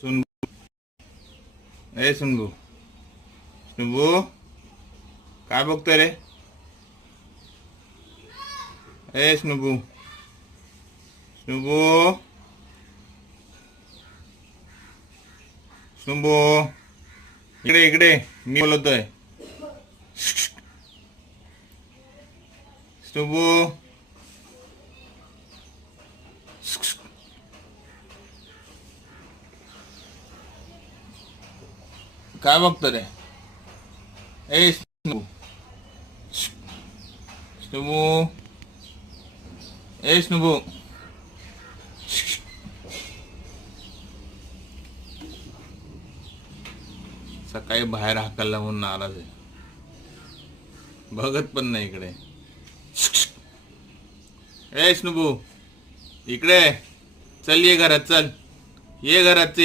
सुन ए सुनबू सुनबू काय बघतोय रे? ए स्नुबू स्नुबू स्नुबू इकडे इकडे मी बोलतोय. स्नुबू काय बघतो रे? ए स्नुबू स्नुबू ए स्नुबू सकाळी बाहेर हाकलला म्हणून नाराज आहे. बघत पण नाही इकडे. ए स्नुबू इकडे चल, ये घरात चल, ये घरात चल.